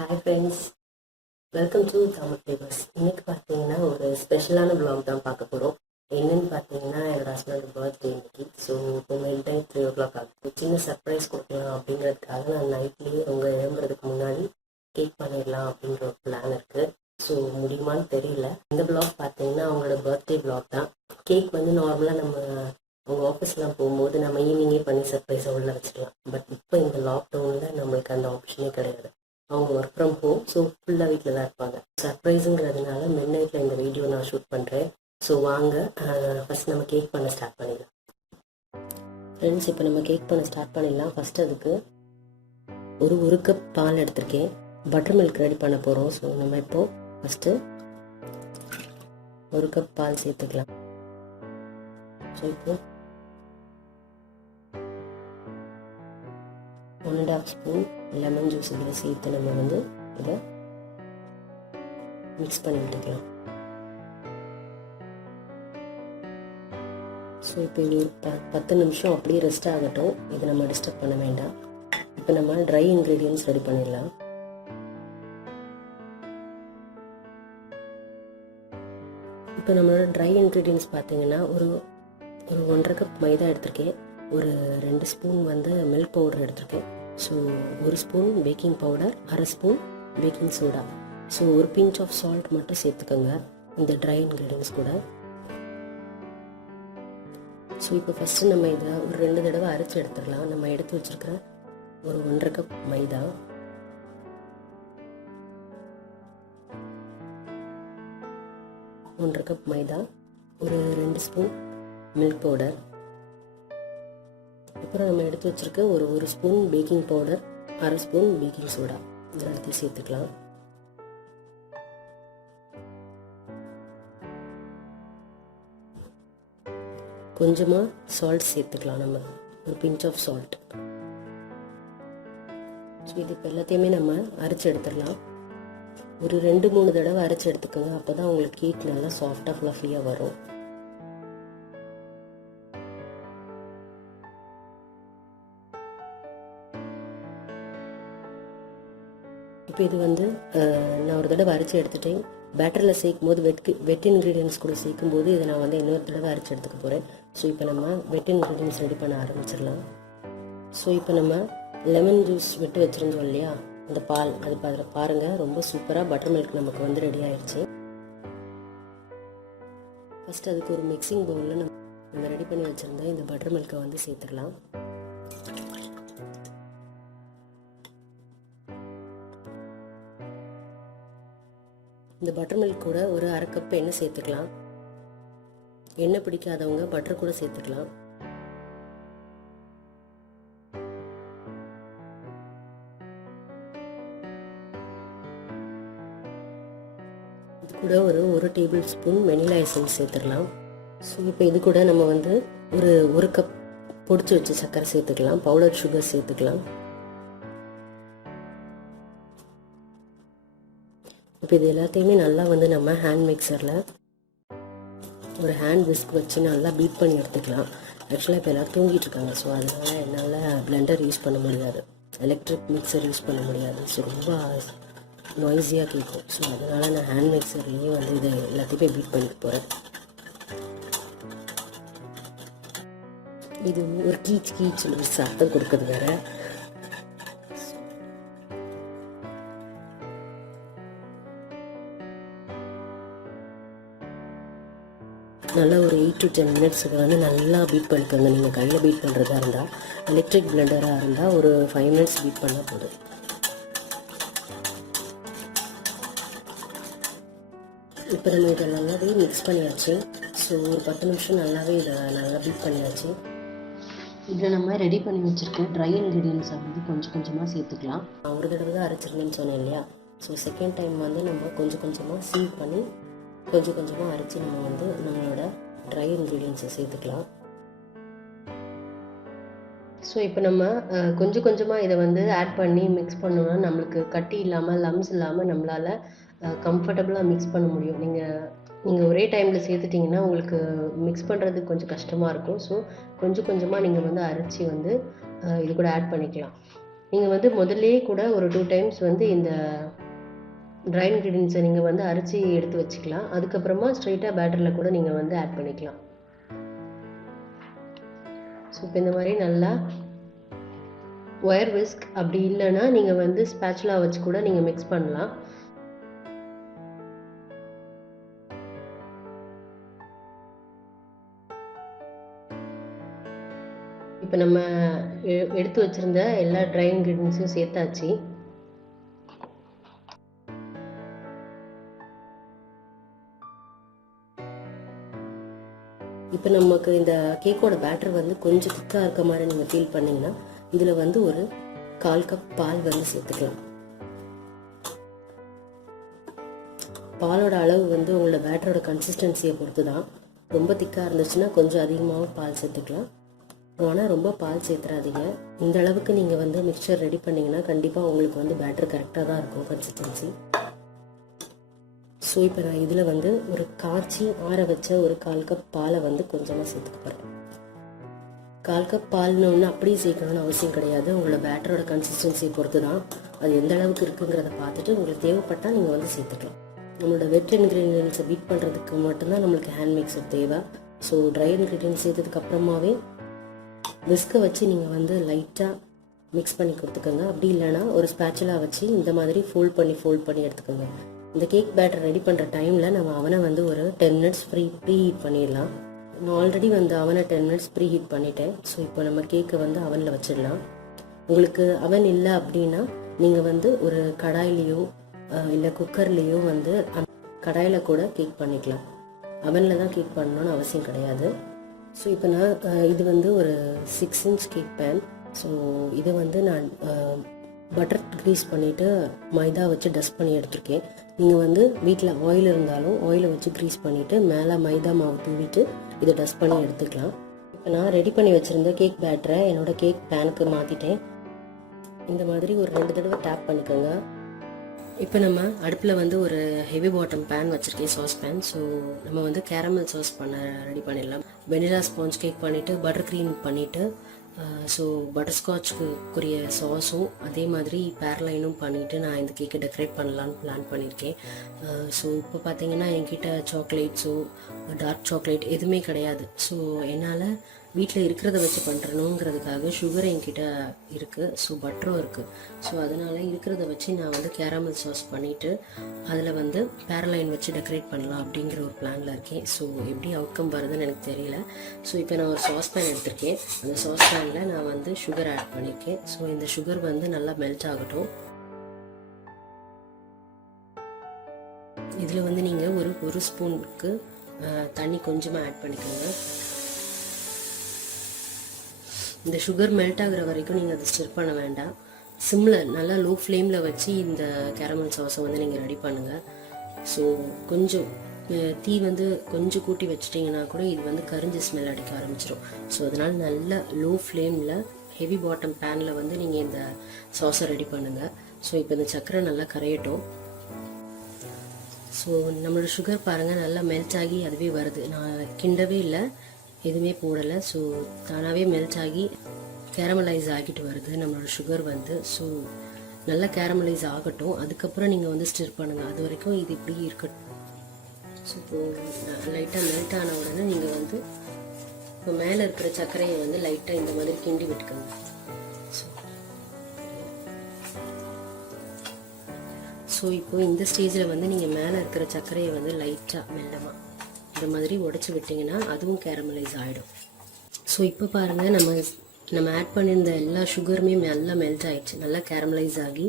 Hi friends, welcome to Tamil papers. இன்னைக்கு பார்த்தீங்கன்னா ஒரு ஸ்பெஷலான vlog தான் பார்க்க போகிறோம். என்னன்னு பார்த்தீங்கன்னா என்னோட ஹஸ்பண்ட் பர்த்டே இன்னைக்கு. ஸோ இப்போ மிட் நைட் 3 o'clock ஆகுது. சின்ன சர்ப்ரைஸ் கொடுக்கலாம் அப்படிங்கிறதுக்காக நான் நைட்லேயே அவங்க எழும்புறதுக்கு முன்னாடி கேக் பண்ணிடலாம் அப்படின்ற ஒரு பிளான் இருக்குது. ஸோ முடியுமான்னு தெரியல. இந்த vlog பார்த்தீங்கன்னா அவங்களோட பர்த்டே vlog தான். கேக் வந்து நார்மலாக நம்ம அவங்க ஆஃபீஸ்லாம் போகும்போது நம்ம ஈவினிங்கே பண்ணி சர்ப்ரைஸை உள்ள வச்சுக்கலாம். பட் இப்போ இந்த லாக்டவுனில் நம்மளுக்கு அந்த ஆப்ஷனே கிடையாது. அவங்க ஒர்க் ஃப்ரம் ஹோம், ஸோ ஃபுல்லாக வீட்டில் தான் இருப்பாங்க. சர்ப்ரைஸுங்கிறதுனால மிட் நைட்டில் இந்த வீடியோ நான் ஷூட் பண்ணுறேன். ஸோ வாங்க ஃபஸ்ட் நம்ம கேக் பண்ண ஸ்டார்ட் பண்ணிடலாம். ஃப்ரெண்ட்ஸ், இப்போ நம்ம கேக் பண்ண ஸ்டார்ட் பண்ணிடலாம். ஃபஸ்ட்டு அதுக்கு ஒரு கப் பால் எடுத்திருக்கேன். பட்டர் மில்க் ரெடி பண்ண போகிறோம். ஸோ நம்ம இப்போது ஃபஸ்ட்டு 1 கப் பால் சேர்த்துக்கலாம். ஸோ இப்போ 1.5 ஸ்பூன் லெமன் ஜூஸ் இதில் சேர்த்து நம்ம வந்து இதை மிக்ஸ் பண்ணி விட்டுக்கலாம். ஸோ இப்போ இது ஒரு 10 நிமிஷம் அப்படியே ரெஸ்ட் ஆகட்டும். இதை நம்ம டிஸ்டர்ப் பண்ண வேண்டாம். இப்போ நம்ம ட்ரை இன்க்ரீடியன்ட்ஸ் ரெடி பண்ணிடலாம். இப்போ நம்மளோட ட்ரை இன்க்ரீடியன்ட்ஸ் பார்த்தீங்கன்னா ஒரு 1.5 கப் மைதா எடுத்திருக்கேன். ஒரு 2 ஸ்பூன் வந்து மில்க் பவுடர் எடுத்திருக்கேன். So 1 spoon baking powder, 1/2 spoon baking soda. So ஒரு பிஞ்ச் ஆஃப் சால்ட் மட்டும் சேர்த்துக்கோங்க இந்த ட்ரை இன்க்ரீடியன்ஸ் கூட. ஸோ இப்போ ஃபஸ்ட்டு நம்ம இதை ஒரு 2 தடவை அரைச்சி எடுத்துடலாம். நம்ம எடுத்து வச்சுருக்கிற ஒரு 1.5 கப் மைதா, ஒரு 2 ஸ்பூன் மில்க் பவுடர், அப்புறம் நம்ம எடுத்து வச்சுருக்க ஒரு spoon baking powder, 1/2 spoon baking soda எல்லாத்தையும் சேர்த்துக்கலாம். கொஞ்சமாக சால்ட் சேர்த்துக்கலாம், நம்ம ஒரு பிஞ்ச் ஆஃப் சால்ட். ஸோ இது இப்போ எல்லாத்தையுமே நம்ம அரைச்சி எடுத்துடலாம். ஒரு 2-3 தடவை அரைச்சி எடுத்துக்கோங்க. அப்போ தான் உங்களுக்கு கேக் நல்லா சாஃப்டாக ஃப்ளஃபியாக வரும். இப்போ இது வந்து நான் ஒரு தடவை அரைச்சி எடுத்துட்டேன். பேட்டரில் சேர்க்கும் போது வெட் இன்க்ரீடியன்ஸ் கூட சேர்க்கும் போது இதை நான் வந்து இன்னொரு தடவை அரைச்சி எடுத்துக்க போகிறேன். ஸோ இப்போ நம்ம வெட் இன்க்ரீடியன்ஸ் ரெடி பண்ண ஆரம்பிச்சிடலாம். ஸோ இப்போ நம்ம லெமன் ஜூஸ் விட்டு வச்சுருந்தோம் இல்லையா, அந்த பால், அது பாருங்கள் ரொம்ப சூப்பராக பட்டர் மில்க் நமக்கு வந்து ரெடி ஆயிடுச்சு. ஃபஸ்ட் அதுக்கு ஒரு மிக்சிங் பவுலில் நம்ம ரெடி பண்ணி வச்சுருந்தோம் இந்த பட்டர் மில்கை வந்து சேர்த்துடலாம். இந்த பட்டர் மில்க் கூட ஒரு 1/2 கப் எண்ணெய் சேர்த்துக்கலாம். எண்ணெய் பிடிக்காதவங்க பட்டர் கூட சேர்த்துக்கலாம். இது கூட ஒரு டேபிள் ஸ்பூன் வெனிலா எசன்ஸ் சேர்த்துக்கலாம். ஸோ இப்போ இது கூட நம்ம வந்து ஒரு கப் பொடிச்சு வச்சு சர்க்கரை சேர்த்துக்கலாம். பவுடர் சுகர் சேர்த்துக்கலாம். இப்போ இது எல்லாத்தையுமே நல்லா வந்து நம்ம ஹேண்ட் மிக்சரில் ஒரு ஹேண்ட் விஸ்க் வச்சு நல்லா பீட் பண்ணி எடுத்துக்கலாம். ஆக்சுவலாக இப்போ எல்லோரும் தூங்கிட்டு இருக்காங்க. ஸோ அதனால் என்னால் பிளெண்டர் யூஸ் பண்ண முடியாது, எலக்ட்ரிக் மிக்சர் யூஸ் பண்ண முடியாது. ஸோ ரொம்ப நாய்ஸியாக கேட்கும். ஸோ அதனால் நான் ஹேண்ட் மிக்சர்லேயே வந்து இதை எல்லாத்தையுமே பீட் பண்ணிட்டு போகிறேன். இது ஒரு கீச் ஒரு சத்தம் கொடுக்குறது வேறு. நல்லா ஒரு 8 to 10 மினிட்ஸுக்கு வந்து நல்லா பீட் பண்ணிக்கோங்க. நீங்கள் கையில் பீட் பண்ணுறதா இருந்தால், எலக்ட்ரிக் பிளெண்டராக இருந்தால் ஒரு 5 மினிட்ஸ் பீட் பண்ணால் போதும். இப்போ நம்ம இதை நல்லாவே மிக்ஸ் பண்ணியாச்சு. ஸோ ஒரு 10 நிமிஷம் நல்லாவே இதை நல்லா பீட் பண்ணியாச்சு. இதில் நம்ம ரெடி பண்ணி வச்சுருக்க ட்ரை இன்க்ரீடியன்ஸை வந்து கொஞ்சம் கொஞ்சமாக சேர்த்துக்கலாம். ஒரு தடவை தான் அரைச்சிருந்தேன்னு சொன்னேன் இல்லையா. ஸோ செகண்ட் டைம் வந்து நம்ம கொஞ்சம் கொஞ்சமாக சீவ் பண்ணி கொஞ்சம் கொஞ்சமாக அரைச்சி நம்ம வந்து நம்மளோட ட்ரை இன்க்ரீடியன்ஸை சேர்த்துக்கலாம். ஸோ இப்போ நம்ம கொஞ்சம் கொஞ்சமாக இதை வந்து ஆட் பண்ணி மிக்ஸ் பண்ணோன்னா நம்மளுக்கு கட்டி இல்லாமல் லம்ஸ் இல்லாமல் நம்மளால் கம்ஃபர்டபுளாக மிக்ஸ் பண்ண முடியும். நீங்கள் ஒரே டைமில் சேர்த்துட்டிங்கன்னா உங்களுக்கு மிக்ஸ் பண்ணுறதுக்கு கொஞ்சம் கஷ்டமாக இருக்கும். ஸோ கொஞ்சம் கொஞ்சமாக நீங்கள் வந்து அரைச்சி வந்து இது கூட ஆட் பண்ணிக்கலாம். நீங்கள் வந்து முதல்லே கூட ஒரு 2 டைம்ஸ் வந்து இந்த ட்ரை இன்க்ரீடியன்ஸை நீங்கள் வந்து அரைச்சி எடுத்து வச்சுக்கலாம். அதுக்கப்புறமா ஸ்ட்ரெயிட்டாக பேட்டரில் கூட நீங்கள் வந்து ஆட் பண்ணிக்கலாம். ஸோ இப்போ இந்த மாதிரி நல்லா ஒயர் விஸ்க் அப்படி இல்லைன்னா நீங்கள் வந்து ஸ்பேச்சுலா வச்சு கூட நீங்கள் மிக்ஸ் பண்ணலாம். இப்போ நம்ம எடுத்து வச்சுருந்த எல்லா ட்ரை இன்க்ரீடியன்ஸையும் சேர்த்தாச்சு. இப்போ நமக்கு இந்த கேக்கோட பேட்டர் வந்து கொஞ்சம் திக்காக இருக்க மாதிரி நீங்கள் ஃபீல் பண்ணிங்கன்னா இதில் வந்து ஒரு 1/4 கப் பால் வந்து சேர்த்துக்கலாம். பாலோட அளவு வந்து உங்களோட பேட்டரோட கன்சிஸ்டன்சியை பொறுத்து தான். ரொம்ப திக்காக இருந்துச்சுன்னா கொஞ்சம் அதிகமாகவும் பால் சேர்த்துக்கலாம். ஆனால் ரொம்ப பால் சேர்த்துறாதீங்க. இந்த அளவுக்கு நீங்கள் வந்து மிக்சர் ரெடி பண்ணிங்கன்னா கண்டிப்பாக உங்களுக்கு வந்து பேட்டர் கரெக்டாக தான் இருக்கும் கன்சிஸ்டன்சி. ஸோ இப்போ நான் இதில் வந்து ஒரு காய்ச்சி ஆற வச்ச ஒரு 1/4 கப் பாலை வந்து கொஞ்சமாக சேர்த்துக்க போகிறேன். 1/4 கப் பால்னு ஒன்று அப்படியே சேர்க்கணும்னு அவசியம் கிடையாது. உங்களோட பேட்டரோட கன்சிஸ்டன்சியை பொறுத்து தான். அது எந்த அளவுக்கு இருக்குங்கிறத பார்த்துட்டு உங்களுக்கு தேவைப்பட்டால் நீங்கள் வந்து சேர்த்துக்கலாம். நம்மளோட வெட் இன்க்ரீடியன்ஸை பீட் பண்ணுறதுக்கு மட்டும்தான் நம்மளுக்கு ஹேண்ட் மிக்சர் தேவை. ஸோ ட்ரை இன்க்ரீடியன்ஸ் சேர்த்ததுக்கு அப்புறமாவே விஸ்கை வச்சு நீங்கள் வந்து லைட்டாக மிக்ஸ் பண்ணி கொடுத்துக்கோங்க. அப்படி இல்லைன்னா ஒரு ஸ்பேச்சுலா வச்சு இந்த மாதிரி ஃபோல்ட் பண்ணி எடுத்துக்கோங்க. இந்த கேக் பேட்டர் ரெடி பண்ணுற டைமில் நம்ம அவனை வந்து ஒரு 10 மினிட்ஸ் ப்ரீ ஹீட் பண்ணிடலாம். நான் ஆல்ரெடி வந்து அவனை 10 மினிட்ஸ் ப்ரீ ஹீட் பண்ணிட்டேன். ஸோ இப்போ நம்ம கேக்கை வந்து அவனில் வச்சிடலாம். உங்களுக்கு அவன் இல்லை அப்படின்னா நீங்கள் வந்து ஒரு கடாயிலையோ இல்லை குக்கர்லேயோ வந்து கடாயில் கூட கேக் பண்ணிக்கலாம். அவனில் தான் கேக் பண்ணணும்னு அவசியம் கிடையாது. ஸோ இப்போ நான் இது வந்து ஒரு 6 inch கேக் பேன். ஸோ இதை வந்து நான் பட்டர் க்ரீஸ் பண்ணிவிட்டு மைதா வச்சு டஸ்ட் பண்ணி எடுத்துருக்கேன். நீங்கள் வந்து வீட்டில் ஆயில் இருந்தாலும் ஆயிலை வச்சு க்ரீஸ் பண்ணிவிட்டு மேலே மைதா மாவு தூவிட்டு இதை டஸ்ட் பண்ணி எடுத்துக்கலாம். இப்போ நான் ரெடி பண்ணி வச்சுருந்த கேக் பேட்டரை என்னோடய கேக் பேனுக்கு மாற்றிட்டேன். இந்த மாதிரி ஒரு 2 தடவை டேப் பண்ணிக்கோங்க. இப்போ நம்ம அடுப்பில் வந்து ஒரு ஹெவி பாட்டம் பேன் வச்சுருக்கேன், சாஸ் பேன். ஸோ நம்ம வந்து கேரமல் சாஸ் ரெடி பண்ணிடலாம். வெனிலா ஸ்பாஞ்ச் கேக் பண்ணிவிட்டு பட்டர் க்ரீம் பண்ணிவிட்டு ஸோ பட்டர்ஸ்காட்ச்க்குரிய சாஸும் அதே மாதிரி பேர்லைனும் பண்ணிவிட்டு நான் இந்த கேக்கை டெக்கரேட் பண்ணலான்னு பிளான் பண்ணியிருக்கேன். ஸோ இப்போ பார்த்தீங்கன்னா என்கிட்ட சாக்லேட்ஸோ டார்க் சாக்லேட் எதுவுமே கிடையாது. ஸோ என்னால் வீட்டில் இருக்கிறத வச்சு பண்ணுறணுங்கிறதுக்காக சுகர் என்கிட்ட இருக்குது, ஸோ பட்டரும் இருக்குது. ஸோ அதனால் இருக்கிறத வச்சு நான் வந்து கேரமல் சாஸ் பண்ணிவிட்டு அதில் வந்து பேரலைன் வச்சு டெக்கரேட் பண்ணலாம் அப்படிங்கிற ஒரு பிளானில் இருக்கேன். ஸோ எப்படி அவுட்கம் வருதுன்னு எனக்கு தெரியல. ஸோ இப்போ நான் ஒரு சாஸ் பேன் எடுத்திருக்கேன். அந்த சாஸ் பேனில் நான் வந்து சுகர் ஆட் பண்ணியிருக்கேன். ஸோ இந்த சுகர் வந்து நல்லா மெல்ட் ஆகட்டும். இதில் வந்து நீங்கள் ஒரு ஸ்பூனுக்கு தண்ணி கொஞ்சமாக ஆட் பண்ணிக்கோங்க. இந்த சுகர் மெல்ட் ஆகிற வரைக்கும் நீங்கள் அதை ஸ்டிர் பண்ண வேண்டாம். சிம்மில் நல்லா லோ ஃப்ளேமில் வச்சு இந்த கேரமல் சாஸை வந்து நீங்கள் ரெடி பண்ணுங்கள். ஸோ கொஞ்சம் தீ வந்து கொஞ்சம் கூட்டி வச்சிட்டிங்கன்னா கூட இது வந்து கரிஞ்சு ஸ்மெல் அடிக்க ஆரம்பிச்சிடும். ஸோ அதனால் நல்லா லோ ஃப்ளேமில் ஹெவி பாட்டம் பேனில் வந்து நீங்கள் இந்த சாஸை ரெடி பண்ணுங்கள். ஸோ இப்போ இந்த சர்க்கரை நல்லா கரையட்டும். ஸோ நம்மளோட சுகர் பாருங்கள் நல்லா மெல்ட் ஆகி அதுவே வருது. நான் கிண்டவே இல்லை, எதுவுமே போடலை. ஸோ தானாகவே மெல்ட் ஆகி கேரமலைஸ் ஆகிட்டு வருது நம்மளோட சுகர் வந்து. ஸோ நல்லா கேரமலைஸ் ஆகட்டும். அதுக்கப்புறம் நீங்கள் வந்து ஸ்டிர் பண்ணுங்கள். அது வரைக்கும் இது இப்படி இருக்கட்டும். ஸோ இப்போது லைட்டாக மெல்ட் ஆன உடனே நீங்கள் வந்து இப்போ மேலே இருக்கிற சர்க்கரையை வந்து லைட்டாக இந்த மாதிரி கிண்டி விட்டுக்கோங்க. ஸோ இப்போது இந்த ஸ்டேஜில் வந்து நீங்கள் மேலே இருக்கிற சர்க்கரையை வந்து லைட்டாக மெல்லமாக இந்த மாதிரி உடச்சி விட்டிங்கன்னா அதுவும் கேரமலைஸ் ஆகிடும். ஸோ இப்போ பாருங்கள் நம்ம ஆட் பண்ணியிருந்த எல்லா சுகருமே நல்லா மெல்ட் ஆகிடுச்சு. நல்லா கேரமலைஸ் ஆகி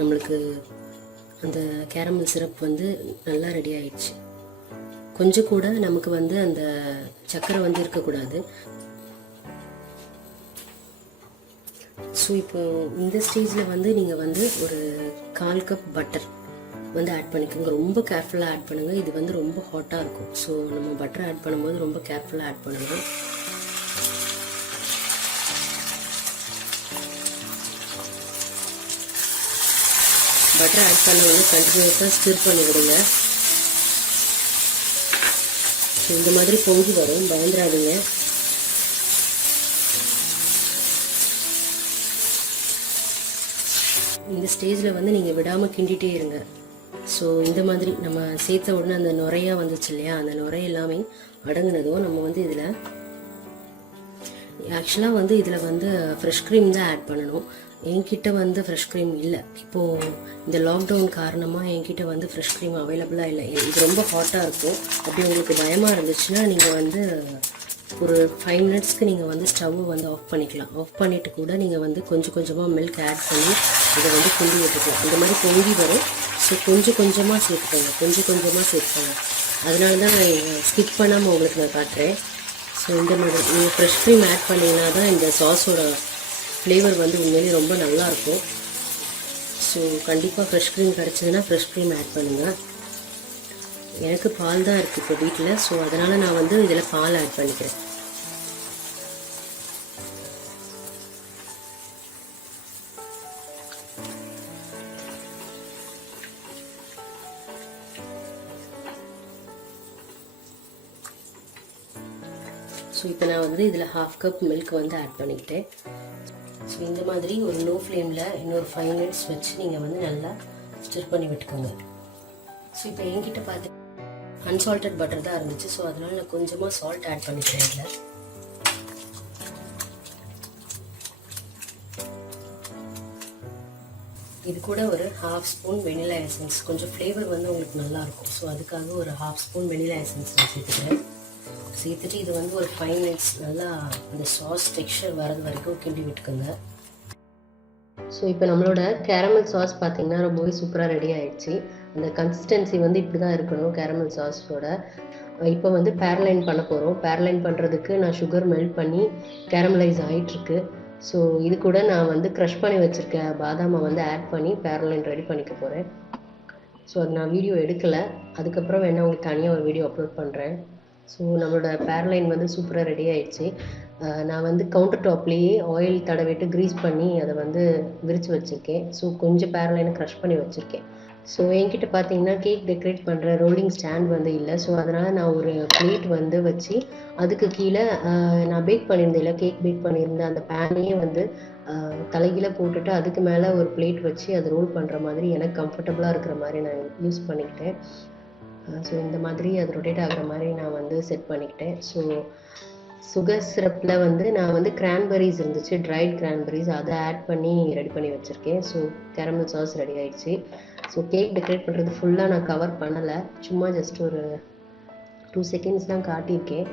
நம்மளுக்கு அந்த கேரமல் சிரப் வந்து நல்லா ரெடி ஆகிடுச்சு. கொஞ்சம் கூட நமக்கு வந்து அந்த சர்க்கரை வந்து இருக்கக்கூடாது. ஸோ இப்போ இந்த ஸ்டேஜில் வந்து நீங்கள் வந்து ஒரு 1/4 கப் பட்டர் வந்து ஆட் பண்ணிக்கோங்க. ரொம்ப கேர்ஃபுல்லாக ஆட் பண்ணுங்கள். இது வந்து ரொம்ப ஹாட்டாக இருக்கும். ஸோ நம்ம பட்டர் ஆட் பண்ணும்போது ரொம்ப கேர்ஃபுல்லாக ஆட் பண்ணுங்கள். பட்டர் ஆட் பண்ண வந்து கண்டினியூஸாக ஸ்டிர் பண்ணி விடுங்க. ஸோ இந்த மாதிரி பொங்கி வரும், பயந்துடாதீங்க. இந்த ஸ்டேஜில் வந்து நீங்கள் விடாமல் கிண்டிகிட்டே இருங்க. ஸோ இந்த மாதிரி நம்ம சேர்த்த உடனே அந்த நுரையாக வந்துச்சு இல்லையா, அந்த நுரை எல்லாமே அடங்குனதும் நம்ம வந்து இதில் ஆக்சுவலாக வந்து இதில் வந்து ஃப்ரெஷ் க்ரீம் தான் ஆட் பண்ணணும். என்கிட்ட வந்து ஃப்ரெஷ் க்ரீம் இல்லை. இப்போது இந்த லாக்டவுன் காரணமாக என்கிட்ட வந்து ஃப்ரெஷ் க்ரீம் அவைலபிளாக இல்லை. இது ரொம்ப ஹாட்டாக இருக்கும். அப்படி உங்களுக்கு பயமாக இருந்துச்சுன்னா நீங்கள் வந்து ஒரு 5 மினிட்ஸ்க்கு நீங்கள் வந்து ஸ்டவ்வை வந்து ஆஃப் பண்ணிக்கலாம். ஆஃப் பண்ணிவிட்டு கூட நீங்கள் வந்து கொஞ்சம் கொஞ்சமாக மில்க் ஆட் பண்ணி இதை வந்து பொங்கி விட்டுக்கலாம். இந்த மாதிரி பொங்கி வரும். ஸோ கொஞ்சம் கொஞ்சமாக சேர்த்துக்கோங்க, கொஞ்சம் கொஞ்சமாக சேர்த்துக்கோங்க. அதனால தான் நான் ஸ்கிப் பண்ணாமல் உங்களுக்கு நான் காட்டுறேன். ஸோ இந்த மாதிரி நீங்கள் ஃப்ரெஷ் க்ரீம் ஆட் பண்ணிங்கன்னா தான் இந்த சாஸோட ஃப்ளேவர் வந்து உண்மையிலேயே ரொம்ப நல்லாயிருக்கும். ஸோ கண்டிப்பாக ஃப்ரெஷ் க்ரீம் கிடச்சிதுன்னா ஃப்ரெஷ் க்ரீம் ஆட் பண்ணுங்கள். எனக்கு பால் தான் இருக்குது இப்போ வீட்டில். ஸோ அதனால் நான் வந்து இதில் பால் ஆட் பண்ணிக்கிறேன். ஸோ இப்போ நான் வந்து இதில் 1/2 கப் மில்க் வந்து ஆட் பண்ணிக்கிட்டேன். ஸோ இந்த மாதிரி ஒரு லோ ஃப்ளேமில் இன்னொரு 5 மினிட்ஸ் வச்சு நீங்கள் வந்து நல்லா ஸ்டிர் பண்ணி விட்டுக்கோங்க. ஸோ இப்போ என்கிட்ட பார்த்து அன்சால்டட் பட்டர் தான் இருந்துச்சு. ஸோ அதனால் நான் கொஞ்சமாக சால்ட் ஆட் பண்ணிக்கிறேன் இதில். இது கூட ஒரு 1/2 ஸ்பூன் வெனிலா எசன்ஸ், கொஞ்சம் ஃப்ளேவர் வந்து உங்களுக்கு நல்லாயிருக்கும். ஸோ அதுக்காக ஒரு 1/2 ஸ்பூன் வெனிலா எசன்ஸ் சேர்த்துக்கிறேன். சேர்த்துட்டு இது வந்து ஒரு 5 மினிட்ஸ் நல்லா அந்த சாஸ் டெக்ஸ்சர் வரது வரைக்கும் கிண்டி விட்டுக்கோங்க. ஸோ இப்போ நம்மளோட கேரமல் சாஸ் பார்த்தீங்கன்னா ரொம்பவே சூப்பராக ரெடி ஆயிடுச்சு. அந்த கன்சிஸ்டன்சி வந்து இப்படி தான் இருக்கணும் கேரமல் சாஸோட. இப்போ வந்து பேரலைன் பண்ண போகிறோம். பேரலைன் பண்ணுறதுக்கு நான் சுகர் மெல்ட் பண்ணி கேரமலைஸ் ஆகிட்டுருக்கு. ஸோ இது கூட நான் வந்து க்ரஷ் பண்ணி வச்சுருக்க பாதாமை வந்து ஆட் பண்ணி பேரலைன் ரெடி பண்ணிக்க போகிறேன். ஸோ அது நான் வீடியோ எடுக்கலை, அதுக்கப்புறம் வேணா உங்களுக்கு தனியாக ஒரு வீடியோ அப்லோட் பண்ணுறேன். ஸோ நம்மளோட பேரலைன் வந்து சூப்பராக ரெடி ஆயிடுச்சு. நான் வந்து கவுண்டர் டாப்லேயே ஆயில் தடவிட்டு க்ரீஸ் பண்ணி அதை வந்து விரித்து வச்சுருக்கேன். ஸோ கொஞ்சம் பேரலைனை க்ரஷ் பண்ணி வச்சுருக்கேன். ஸோ என்கிட்ட பார்த்தீங்கன்னா கேக் டெக்கரேட் பண்ணுற ரோலிங் ஸ்டாண்ட் வந்து இல்லை. ஸோ அதனால் நான் ஒரு பிளேட் வந்து வச்சு அதுக்கு கீழே நான் பேக் பண்ணியிருந்தேன், கேக் பேக் பண்ணியிருந்தேன், அந்த பேனையே வந்து தலைகீழ போட்டுட்டு அதுக்கு மேலே ஒரு பிளேட் வச்சு அது ரோல் பண்ணுற மாதிரி எனக்கு கம்ஃபர்டபுளாக இருக்கிற மாதிரி நான் யூஸ் பண்ணிக்கிட்டேன். ஸோ இந்த மாதிரி அது ரொட்டேட் ஆகிற மாதிரி நான் வந்து செட் பண்ணிக்கிட்டேன். ஸோ சுகர் சிரப்பில் வந்து நான் வந்து கிரான்பெரிஸ் இருந்துச்சு, ட்ரைட் கிரான்பெரிஸ், அதை ஆட் பண்ணி ரெடி பண்ணி வச்சுருக்கேன். ஸோ கேரமல் சாஸ் ரெடி ஆகிடுச்சு. ஸோ கேக் டெக்கரேட் பண்ணுறது ஃபுல்லாக நான் கவர் பண்ணலை, சும்மா ஜஸ்ட் ஒரு 2 செகண்ட்ஸ் தான் காட்டியிருக்கேன்.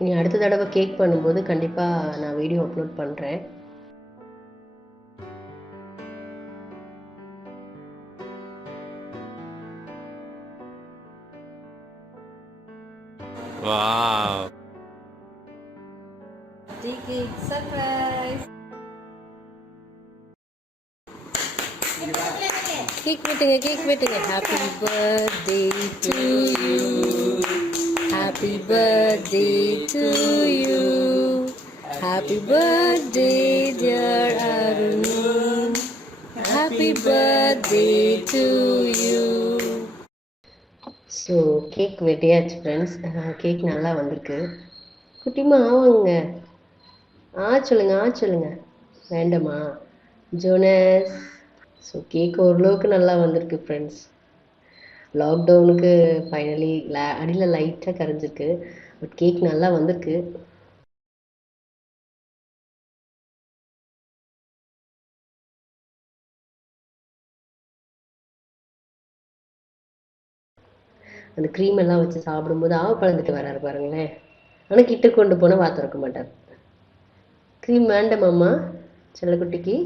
இனி அடுத்த தடவை கேக் பண்ணும்போது கண்டிப்பாக நான் வீடியோ அப்லோட் பண்ணுறேன். Wow. Cake surprise. கேக் வெட்டுங்க. Happy birthday to you, happy birthday to you, happy birthday dear Arun, happy birthday to you. So cake வெட்டியாச்சு ஃப்ரெண்ட்ஸ். கேக் நல்லா வந்திருக்கு. குட்டிமா ஆவாங்க, சொல்லுங்க. வேண்டாமா ஜோனஸ்? ஸோ கேக் ஓரளவுக்கு நல்லா வந்திருக்கு ஃப்ரெண்ட்ஸ். லாக்டவுனுக்கு ஃபைனலி அடியில் லைட்டாக கரைஞ்சிருக்கு, பட் கேக் நல்லா வந்திருக்கு. அந்த க்ரீம் எல்லாம் வச்சு சாப்பிடும்போது பழந்துட்டு வராரு பாருங்களேன். ஆனால் கிட்ட கொண்டு போனால் வாத்திருக்க மாட்டார். க்ரீம் வேண்டாமாம்மா செல்லக்குட்டிக்கு?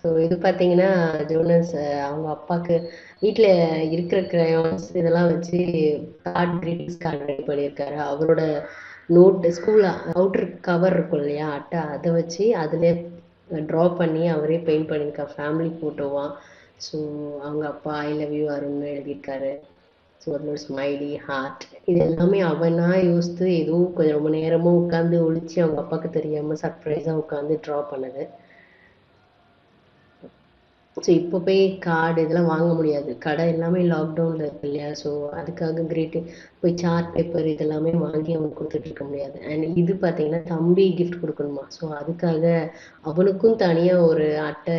ஸோ இது பார்த்தீங்கன்னா ஜோனஸ் அவங்க அப்பாவுக்கு வீட்டில் இருக்கிற க்ரையான்ஸ் இதெல்லாம் வச்சு கிரீட்டிங்ஸ் கார்டு ரெடி பண்ணியிருக்காரு. அவரோட நோட்டு ஸ்கூல் அவுட்டர் கவர் இருக்கும் இல்லையா, அட்டை, அதை வச்சு அதில் ட்ரா பண்ணி அவரே பெயிண்ட் பண்ணியிருக்கார். ஃபேமிலி ஃபோட்டோவாக. ஸோ அவங்க அப்பா ஐ லவ் யூ அருண்னு எழுதியிருக்காரு. ஸோ அதில் ஒரு ஸ்மைலி ஹார்ட், இது எல்லாமே அவனா யோசித்து ஏதோ கொஞ்சம் ரொம்ப நேரமாக உட்காந்து ஒழிச்சு அவங்க அப்பாவுக்கு தெரியாமல் சர்ப்ரைஸாக உட்காந்து ட்ரா பண்ணது. ஸோ இப்போ போய் கார்டு இதெல்லாம் வாங்க முடியாது, கடை எல்லாமே லாக்டவுனில் இருக்கு இல்லையா. ஸோ அதுக்காக கிரீட்டிங் போய் சார்ட் பேப்பர் இதெல்லாமே வாங்கி அவனுக்கு கொடுத்துட்டு இருக்க முடியாது. அண்ட் இது பார்த்தீங்கன்னா தம்பி கிஃப்ட் கொடுக்கணுமா, ஸோ அதுக்காக அவனுக்கும் தனியாக ஒரு அட்டை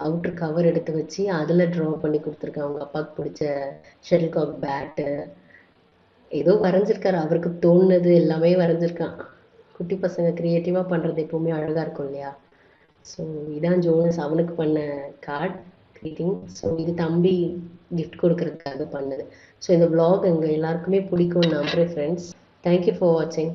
அவுட்டர் கவர் எடுத்து வச்சு அதில் ட்ரா பண்ணி கொடுத்துருக்கேன். அவங்க அப்பாவுக்கு பிடிச்ச ஷெட்டில்காக் பேட்டு ஏதோ வரைஞ்சிருக்காரு, அவருக்கு தோணுனது எல்லாமே வரைஞ்சிருக்கான். குட்டி பசங்க க்ரியேட்டிவாக பண்ணுறது எப்பவுமே அழகாக இருக்கும் இல்லையா. ஸோ இதான் ஜோனஸ் அவனுக்கு பண்ண கார்ட் க்ரீட்டிங். ஸோ இது தம்பி கிஃப்ட் கொடுக்கறதுக்காக பண்ணது. ஸோ இந்த vlog எங்கள் எல்லாருக்குமே பிடிக்கும்னு நம்புகிறேன் ஃப்ரெண்ட்ஸ். தேங்க்யூ ஃபார் வாட்சிங்.